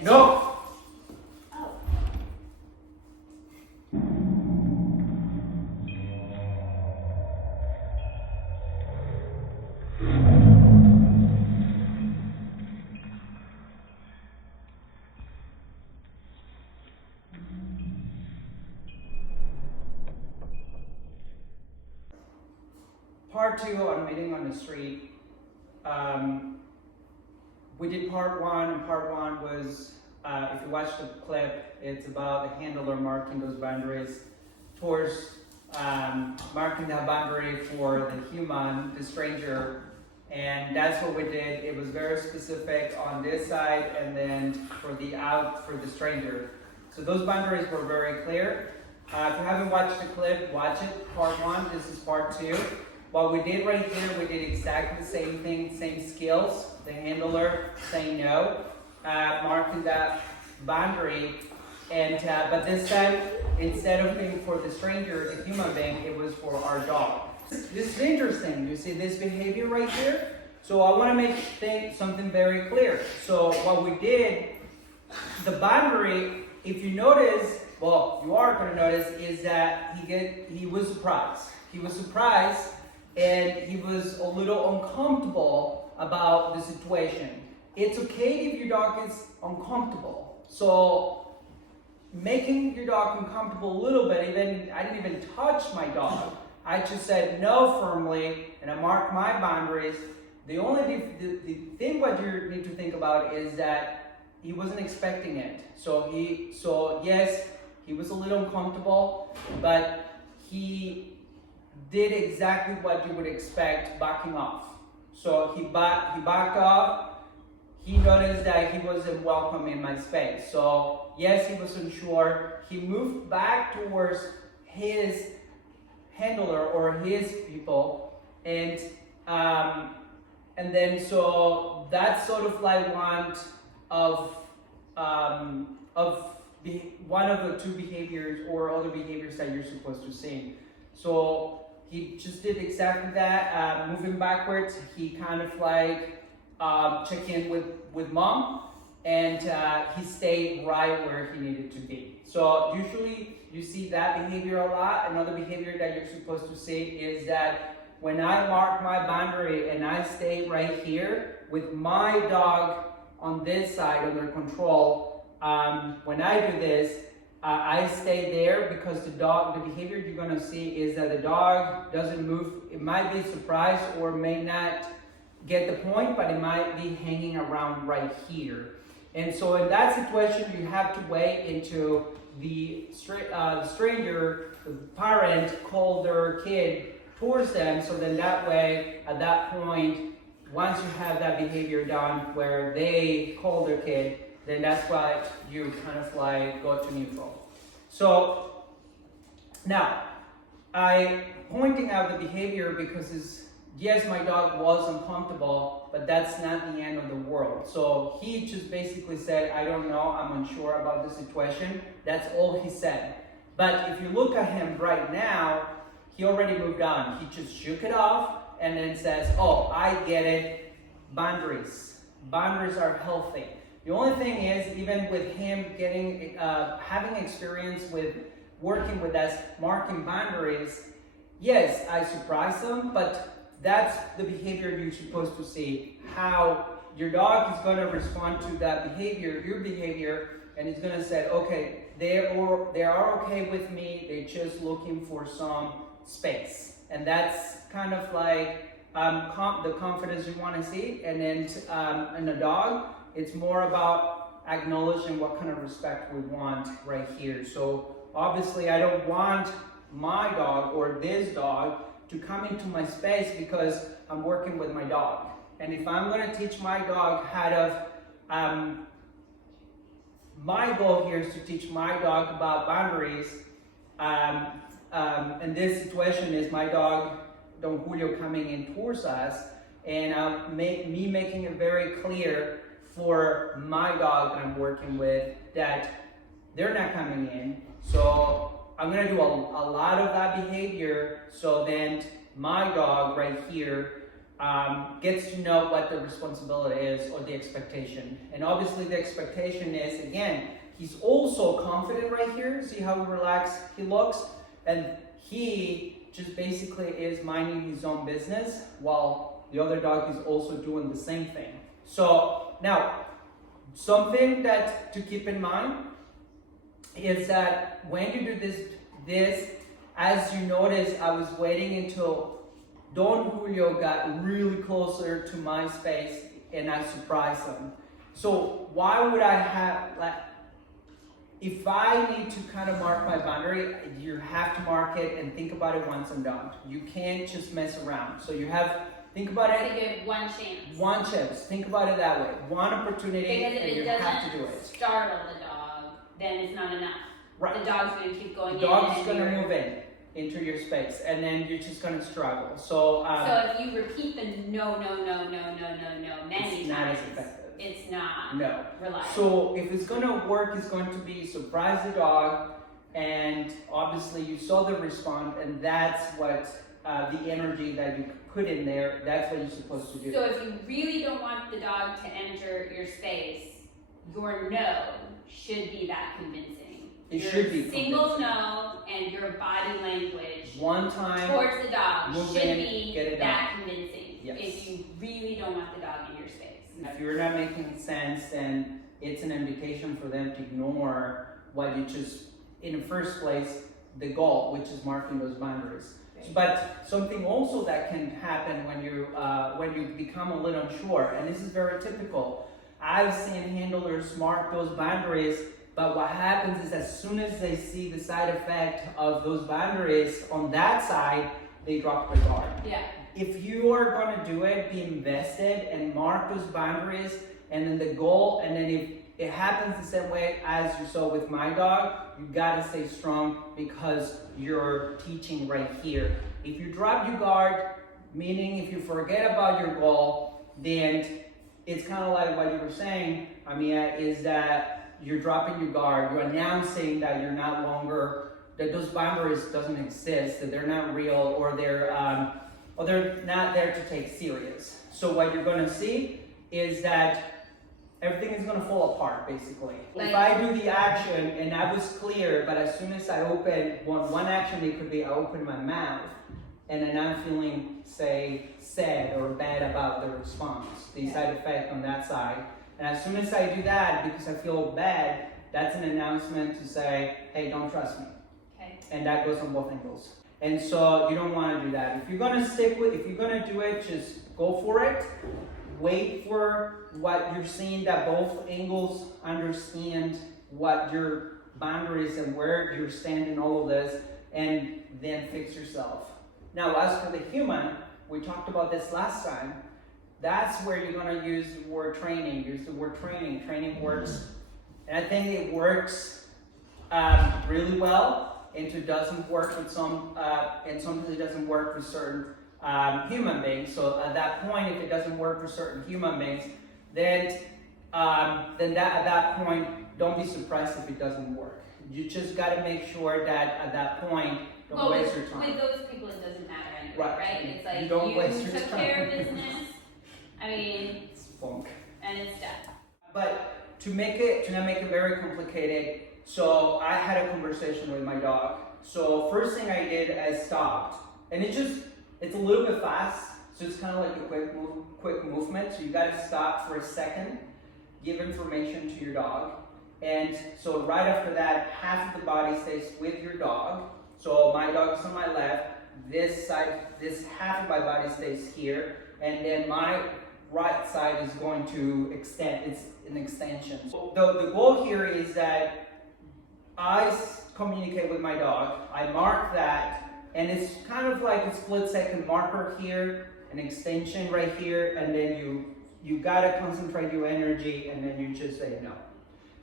No. Oh. Part two on meeting on the street. We did part one, and part one was, if you watch the clip, it's about the handler marking those boundaries towards marking that boundary for the human, the stranger, and that's what we did. It was very specific on this side, and then for the stranger. So those boundaries were very clear. If you haven't watched the clip, watch it. Part one. This is part two. What we did right here, we did exactly the same thing, same skills. The handler saying no, marking that boundary, and but this time, instead of being for the stranger, the human being, it was for our dog. This is interesting. You see this behavior right here? So I want to make something very clear. So what we did, the boundary, if you notice, well, you are going to notice, is that he was surprised. He was surprised. And he was a little uncomfortable about the situation. It's okay if your dog is uncomfortable. So making your dog uncomfortable a little bit, I didn't even touch my dog. I just said no firmly, and I marked my boundaries. The thing what you need to think about is that he wasn't expecting it. So yes, he was a little uncomfortable, but he did exactly what you would expect, backing off. So he backed off. He noticed that he wasn't welcome in my space. So yes, he was unsure. He moved back towards his handler or his people, and then so that's sort of like one of one of the two behaviors or other behaviors that you're supposed to see. So he just did exactly that, moving backwards. He kind of like checked in with mom, and he stayed right where he needed to be. So usually you see that behavior a lot. Another behavior that you're supposed to see is that when I mark my boundary and I stay right here with my dog on this side under control, when I do this, I stay there because the behavior you're going to see is that the dog doesn't move. It might be surprised or may not get the point, but it might be hanging around right here. And so in that situation, you have to wait until the stranger, the parent, call their kid towards them. So then that way, at that point, once you have that behavior done where they call their kid, then that's why you kind of like go to neutral. So now, I pointing out the behavior because yes, my dog was uncomfortable, but that's not the end of the world. So he just basically said, I don't know, I'm unsure about the situation. That's all he said. But if you look at him right now, he already moved on. He just shook it off and then says, oh, I get it, boundaries. Boundaries are healthy. The only thing is, even with him having experience with working with us, marking boundaries, yes, I surprised him, but that's the behavior you're supposed to see. How your dog is going to respond to that behavior, your behavior, and he's going to say, okay, they are okay with me, they're just looking for some space. And that's kind of like the confidence you want to see. And then in a dog, it's more about acknowledging what kind of respect we want right here. So obviously I don't want my dog or this dog to come into my space because I'm working with my dog. And if I'm going to teach my dog how to, my goal here is to teach my dog about boundaries. And this situation is my dog, Don Julio, coming in towards us, and me making it very clear for my dog that I'm working with that they're not coming in. So I'm going to do a lot of that behavior so then my dog right here gets to know what the responsibility is or the expectation. And obviously the expectation is, again, he's also confident right here. See how relaxed he looks? And he just basically is minding his own business while the other dog is also doing the same thing. So now, something that to keep in mind is that when you do this, as you notice, I was waiting until Don Julio got really closer to my space and I surprised him. So why would I have, like, if I need to kind of mark my boundary, you have to mark it and think about it once and done. You can't just mess around. So you have, think about it. You give one chance. One chance. Think about it that way. One opportunity, because and you have to do it. If it doesn't startle the dog, then it's not enough. Right. The dog's going to keep going in. The dog's going to move into your space, and then you're just going to struggle. So if you repeat the no many it's not times, as effective. it's not No. reliable. So if it's going to work, it's going to be surprise the dog, and obviously you saw the response, and that's what the energy that you put in there, that's what you're supposed to do. So if you really don't want the dog to enter your space, your no should be that convincing. It your should be single convincing. no and your body language One time towards the dog move should in, be get it that done. convincing. Yes. If you really don't want the dog in your space. If you're not making sense, then it's an invitation for them to ignore what you just, in the first place, the goal, which is marking those boundaries. Right. But something also that can happen when you become a little unsure, and this is very typical. I've seen handlers mark those boundaries, but what happens is as soon as they see the side effect of those boundaries on that side, they drop their guard. Yeah. If you are going to do it, be invested and mark those boundaries, and then the goal, and then if it happens the same way as you saw with my dog, you gotta stay strong because you're teaching right here. If you drop your guard, meaning if you forget about your goal, then it's kind of like what you were saying, is that you're dropping your guard, you're announcing that you're not longer, that those boundaries doesn't exist, that they're not real, or they're not there to take serious. So what you're gonna see is that everything is gonna fall apart, basically. If I do the action and I was clear, but as soon as I open, one action it could be I open my mouth, and then I'm feeling, say, sad or bad about the response, the side effect on that side. And as soon as I do that, because I feel bad, that's an announcement to say, hey, don't trust me. Okay. And that goes on both angles. And so you don't want to do that. If you're going to do it, just go for it. Wait for what you're seeing, that both angles understand what your boundaries and where you're standing, all of this, and then fix yourself. Now, as for the human, we talked about this last time. That's where you're going to use the word training. Use the word training. Training works. And I think it works really well. And it doesn't work with some, and sometimes it doesn't work with certain human beings. So at that point, if it doesn't work for certain human beings, then at that point, don't be surprised if it doesn't work. You just got to make sure that at that point, don't waste your time. With those people, it doesn't matter anyway, right? It's like you don't waste your took time. care of business. It's funk. And it's done. But to not make it very complicated, so I had a conversation with my dog. So first thing I did, I stopped, and it's a little bit fast, so it's kind of like a quick movement. So you got to stop for a second, give information to your dog, and so right after that, half of the body stays with your dog. So my dog is on my left. This side, this half of my body stays here, and then my right side is going to extend. It's an extension. So the goal here is that I communicate with my dog. I mark that, and it's kind of like a split-second marker here, an extension right here, and then you gotta concentrate your energy, and then you just say no.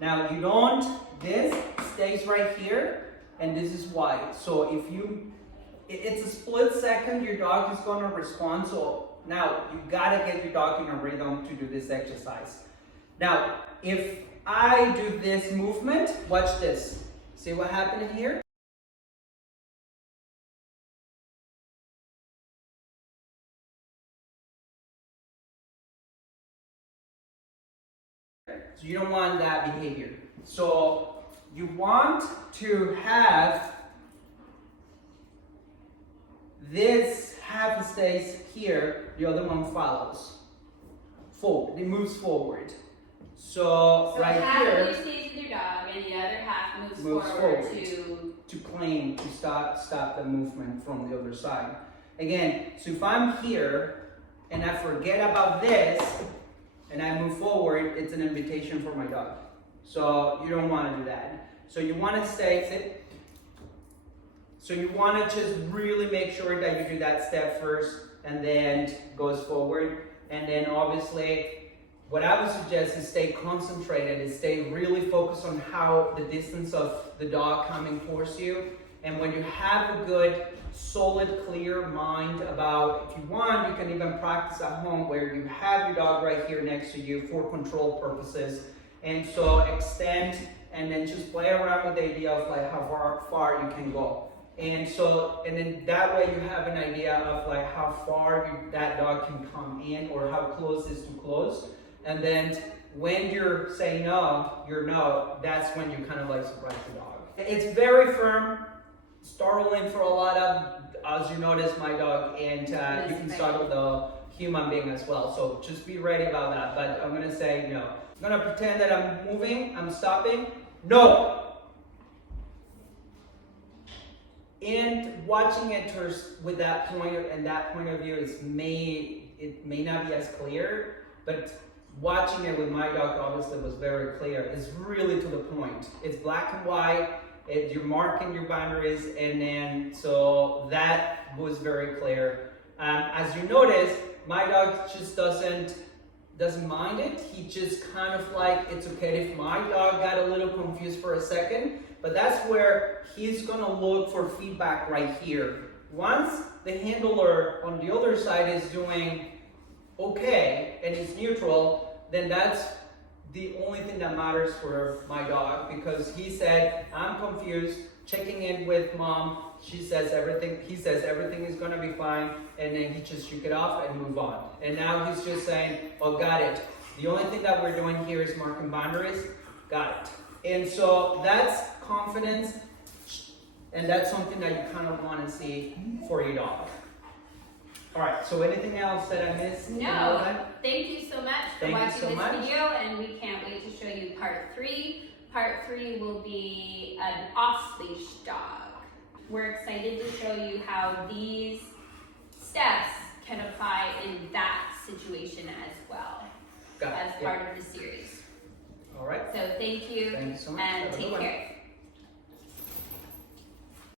Now you don't. This stays right here, and this is why. So if it's a split second, your dog is gonna respond. So now you gotta get your dog in a rhythm to do this exercise. Now, if I do this movement, watch this. See what happened here? So you don't want that behavior. So you want to have this half stays here, the other one follows. Forward, it moves forward. So right half here, of you stays with your dog, and the other half moves forward to claim, to stop the movement from the other side. Again, so if I'm here and I forget about this and I move forward, it's an invitation for my dog. So you don't want to do that. So you want to sit. So you want to just really make sure that you do that step first and then goes forward. And then obviously, what I would suggest is stay concentrated, is stay really focused on how the distance of the dog coming towards you. And when you have a good, solid, clear mind about, if you want, you can even practice at home where you have your dog right here next to you for control purposes. And so extend and then just play around with the idea of like how far you can go. And so, and then that way you have an idea of like how far that dog can come in or how close is too close. And then when you're saying no, that's when you kind of like surprise the dog. It's very firm, startling for a lot of, as you notice, my dog, and you can startle the human being as well. So just be ready about that. But I'm gonna say no. I'm gonna pretend that I'm moving, I'm stopping. No! And watching it with that point of view, it may not be as clear, but watching it with my dog obviously was very clear. It's really to the point. It's black and white. You're marking your boundaries, and then so that was very clear. As you notice, my dog just doesn't mind it. He just kind of like, it's okay if my dog got a little confused for a second, but that's where he's gonna look for feedback right here. Once the handler on the other side is doing okay and it's neutral, then that's the only thing that matters for my dog, because he said, I'm confused, checking in with mom, he says everything is gonna be fine, and then he just shook it off and move on. And now he's just saying, oh, got it. The only thing that we're doing here is marking boundaries, got it. And so that's confidence, and that's something that you kind of want to see for your dog. All right, so anything else that I missed? No, thank you so much for watching this much. video, and we can't wait to show you part 3. Part 3 will be an off-leash dog. We're excited to show you how these steps can apply in that situation as well, as part of the series. All right. So thank you, Thank you so much. and Have a good take one. care.